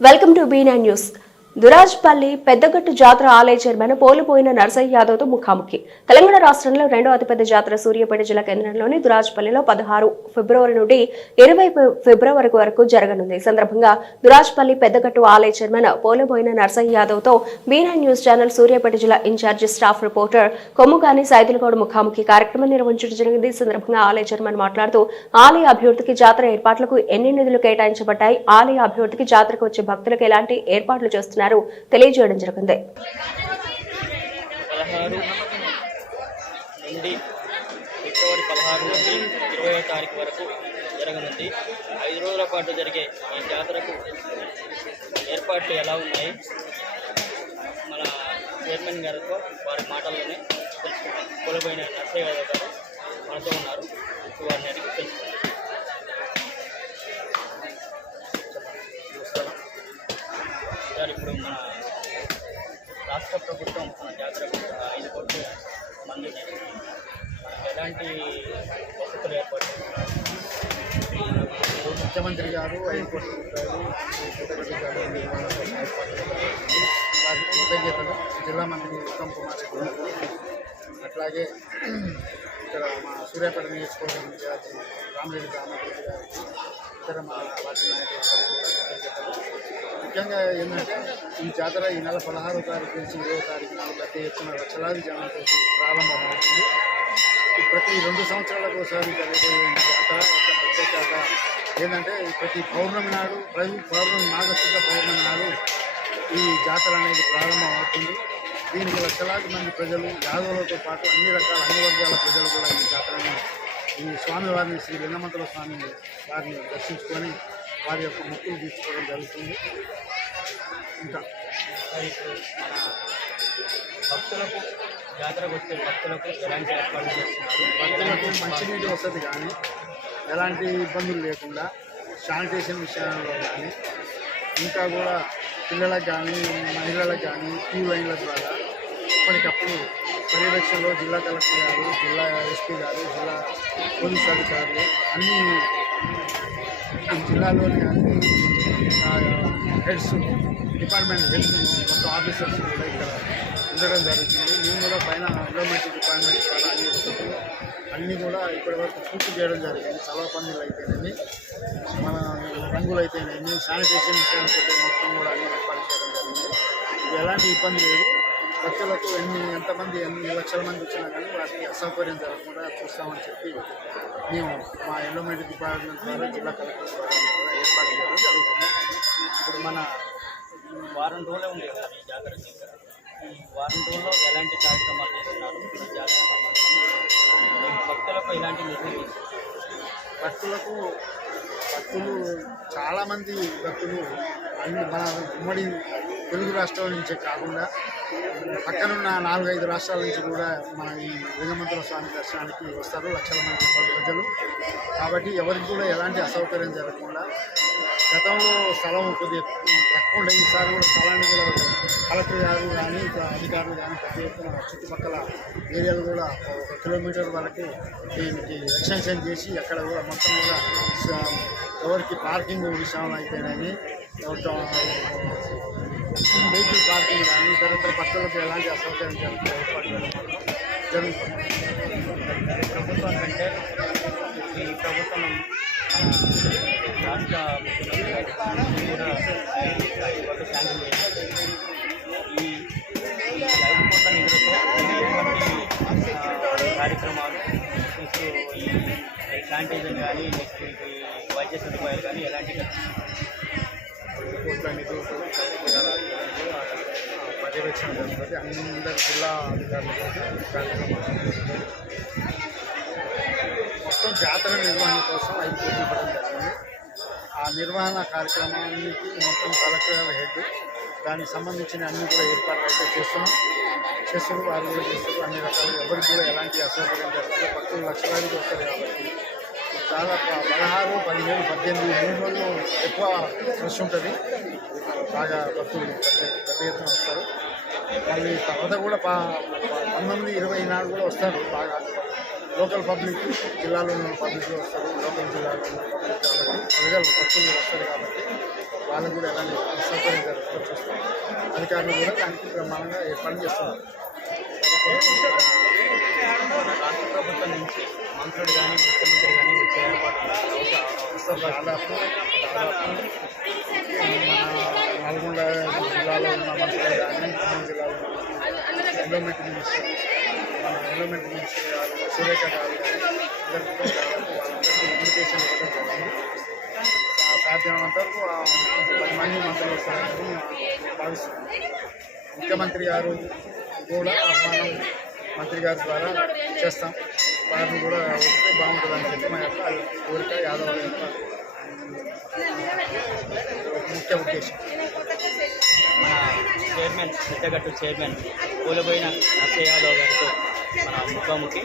welcome to B nine news Durajpally Peddagattu జాతర ఆలయ chairman Polipoyina Narsaiah యాదవ్తో ముఖాముఖి. తెలంగాణ రాష్ట్రంలో రెండో అతిపెద్ద జాతర సూర్యాపేట జిల్లా కేంద్రంలోని దురాజ్పల్లిలో పదహారు ఫిబ్రవరి నుండి ఇరవై ఫిబ్రవరి వరకు జరగనుంది. ఈ సందర్భంగా దురాజ్పల్లి పెద్దగట్టు ఆలయ చైర్మన్ పోలిపోయిన నర్సయ్య యాదవ్తో బీనా న్యూస్ ఛానల్ సూర్యాపేట జిల్లా incharge staff reporter Kommugani Saidulagoud ముఖాముఖి కార్యక్రమం నిర్వహించడం జరిగింది. ఈ సందర్భంగా ఆలయ చైర్మన్ మాట్లాడుతూ ఆలయ అభివృద్ధికి జాతర ఏర్పాట్లకు ఎన్ని నిధులు కేటాయించబడ్డాయి? ఆలయ అభివృద్ధికి జాతరకు వచ్చే భక్తులకు ఎలాంటి ఏర్పాట్లు చేస్తున్నారు? తెలియజేయడం జరిగింది. పదహారు నుండి ఫిబ్రవరి పదహారు నుండి ఇరవై తారీఖు వరకు జరగనుంది. ఐదు రోజుల పాటు జరిగే ఈ జాతరకు ఏర్పాట్లు ఎలా ఉన్నాయి? మన చైర్మన్ గారితో వారి మాటల్లోనే తెలుసుకుంటాం కోల్పోయిన నర్సయ్య యాదవ్ గారు మనతో ఉన్నారు. వారిని అడిగి తెలుసుకుంటాం సార్ ఇప్పుడు మన రాష్ట్ర ప్రభుత్వం మన జాతరకు ఒక ఐదు కోట్లు మంది మనకు ఎలాంటి వసతులు ఏర్పాటు ముఖ్యమంత్రి గారు ఐదు కోట్ల గారు నిర్మాణం కోసం ఏర్పాటు కృతజ్ఞతలు జిల్లా మంత్రి ఉత్తమ్ కుమార్ రెడ్డి అట్లాగే ఇక్కడ మా సూర్యాపేట నియోజకవర్గం ఇన్ఛార్జి రామరెడ్డి రామారెడ్డి గారికి ఇతర మా వాటి నాయకులు ముఖ్యంగా ఏంటంటే ఈ జాతర ఈ నెల పదహారో తారీఖు నుంచి ఇరవై తారీఖు నాడు పెద్ద ఎత్తున లక్షలాది జనాలతో ప్రారంభమవుతుంది ప్రతి రెండు సంవత్సరాలకు ఒకసారి జరిగే ఈ జాతర ప్రత్యేకత ఏంటంటే ప్రతి పౌర్ణమి నాడు ప్రతి పౌర్ణమి నాగశుద్ధ పౌర్ణమి నాడు ఈ జాతర అనేది ప్రారంభం అవుతుంది. దీనికి లక్షలాది మంది ప్రజలు యాదవులతో పాటు అన్ని రకాల అన్ని వర్గాల ప్రజలు కూడా ఈ జాతరని ఈ స్వామివారిని శ్రీ వెన్నమంతుల స్వామిని వారిని దర్శించుకొని వారి యొక్క మొక్కులు తీర్చుకోవడం జరుగుతుంది. ఇంకా భక్తులకు జాతరకు వచ్చే భక్తులకు ఎలాంటి చేస్తున్నారు? భక్తులకు మంచినీటి వసతి కానీ ఎలాంటి ఇబ్బందులు లేకుండా శానిటేషన్ విషయంలో కానీ ఇంకా కూడా పిల్లలకు కానీ మహిళలకు కానీ క్యూ లైన్ల ద్వారా ఎప్పటికప్పుడు పర్యవేక్షణలో జిల్లా కలెక్టర్ గారు జిల్లా ఎస్పీ గారు జిల్లా పోలీస్ అధికారులు అన్ని ఈ జిల్లాలోని అన్ని హెడ్స్ డిపార్ట్మెంట్ హెడ్స్ మొత్తం ఆఫీసర్స్ కూడా ఇక్కడ ఉండడం జరుగుతుంది. మేము కూడా పైన ఎన్విరాన్మెంట్ డిపార్ట్మెంట్ కూడా అన్ని అన్నీ కూడా ఇప్పటి వరకు పూర్తి చేయడం జరిగింది. చలవ పనులు అయితేనేమి మన రంగులు అయితేనేమి శానిటేషన్ మొత్తం కూడా అన్ని ఏర్పాటు చేయడం జరిగింది. ఇది ఎలాంటి ఇబ్బంది లేదు. భక్తులకు ఎన్ని ఎంతమంది ఎన్ని లక్షల మంది వచ్చినా కానీ వాటికి అసౌకర్యం జరగకుండా చూస్తామని చెప్పి మేము మా ఎన్విరాన్మెంట్ డిపార్ట్మెంట్ ద్వారా జిల్లా కలెక్టర్ ద్వారా ఏర్పాటు చేయడం జరుగుతుంది. ఇప్పుడు మన వారం రోజులే ఉంది కదా ఈ జాతరకి ఇంకా. ఈ వారం రోజుల్లో ఎలాంటి కార్యక్రమాలు చేస్తున్నారు? ఈ జాతర భక్తులకు ఎలాంటి నిధులు భక్తులకు భక్తులు చాలామంది భక్తులు మన ఉమ్మడి తెలుగు రాష్ట్రాల నుంచే కాకుండా పక్కనున్న నాలుగైదు రాష్ట్రాల నుంచి కూడా మన ఈ లింగమంతుల స్వామి దర్శనానికి వస్తారు లక్షల మంది ప్రజలు. కాబట్టి ఎవరికి కూడా ఎలాంటి అసౌకర్యం జరగకుండా గతంలో స్థలం కొద్దిగా తక్కువ ఉండే ఈసారి కూడా స్థలాన్ని కూడా కలెక్టర్ గారు కానీ ఇక అధికారులు కానీ పెద్ద ఎత్తున చుట్టుపక్కల ఏరియాలు కూడా ఒక కిలోమీటర్ వరకు దీనికి ఎక్స్టెన్షన్ చేసి అక్కడ కూడా మొత్తం కూడా ఎవరికి పార్కింగ్ విషయంలో అయితేనేమి ప్రభుత్వం వెహికల్ పార్కింగ్ కానీ ఇతర ఇతర భక్తులకు ఎలాంటి అసౌకర్యం జరుగుతుంది జరుగుతుంది ప్రభుత్వం కంటే ఈ ప్రభుత్వం రాష్ట్ర ముఖ్యమంత్రి కూడా శాంక్షన్ ఈ ఐదు కోట్ల నిధులతో కార్యక్రమాలు నెక్స్ట్ ఈ శానిటైజర్ కానీ నెక్స్ట్ వైద్య సదుపాయాలు కానీ ఎలాంటి కోట్ల పర్యవేక్షణ జరుగుతుంది అందరి జిల్లా అధికారులతో కార్యక్రమం మొత్తం జాతర నిర్వహణ కోసం ఐదు కోట్లు ఇవ్వడం జరిగింది. ఆ నిర్వహణ కార్యక్రమానికి మొత్తం కలెక్టర్ హెడ్ దానికి సంబంధించిన అన్ని కూడా ఏర్పాట్లు అయితే చేస్తున్నాం. చేస్తున్నారు వారు కూడా చేస్తారు అన్ని రకాలు ఎవరికి కూడా ఎలాంటి అసౌకర్యం జరుగుతుంది భక్తులు లక్షలాదికి వస్తారు కాబట్టి దాదాపు పదహారు పదిహేను పద్దెనిమిది మూడు రోజులు ఎక్కువ ఫ్రెష్ ఉంటుంది. బాగా భక్తులు పెద్ద ఎత్తున వస్తారు. మళ్ళీ తర్వాత కూడా పంతొమ్మిది ఇరవై నాడు కూడా వస్తారు బాగా. లోకల్ పబ్లిక్ జిల్లాలో ఉన్న పబ్లిక్ వస్తారు. లోకల్ జిల్లాలో ఉన్న పబ్లిక్ కాబట్టి ప్రజలు భక్తులు వస్తారు కాబట్టి వాళ్ళకు కూడా ఎలాంటి సౌకర్యం జరుగుతుందో అధికారులు కూడా దానికి బ్రహ్మాండంగా ఏర్పాటు చేస్తున్నారు. ప్రభుత్వం నుంచి మంత్రులు కానీ ముఖ్యమంత్రి కానీ వచ్చే ఏర్పాటు వస్తారు దాదాపు దాదాపు మన నల్గొండ జిల్లాలో ఉన్న మంత్రులు కానీ ఖమ్మం జిల్లాలో ఉన్న ఎండోమెంట్ మినిస్టర్ మన ఎండోమెంట్ మినిస్టర్ గారు సురేఖ గారు ఇద్దరు కూడా దాదాపు వాళ్ళందరికీ ఇన్విటేషన్ ఇవ్వడం జరిగింది. సా- సాధ్యమైనంత వరకు ఆ పది మంది మంత్రులు వస్తారని మేము భావిస్తున్నాం. ముఖ్యమంత్రి గారు కూడా ఆహ్వానం మంత్రి గారి ద్వారా చేస్తాం. వారిని కూడా వస్తే బాగుంటుందని చెప్పి మా యొక్క కోరిక యాదవ్ యొక్క ముఖ్య ఉద్దేశం. మన చైర్మన్ పెద్దగట్టు చైర్మన్ కూలిపోయిన నర్సయ్య యాదవ్ గారితో మన ముఖాముఖి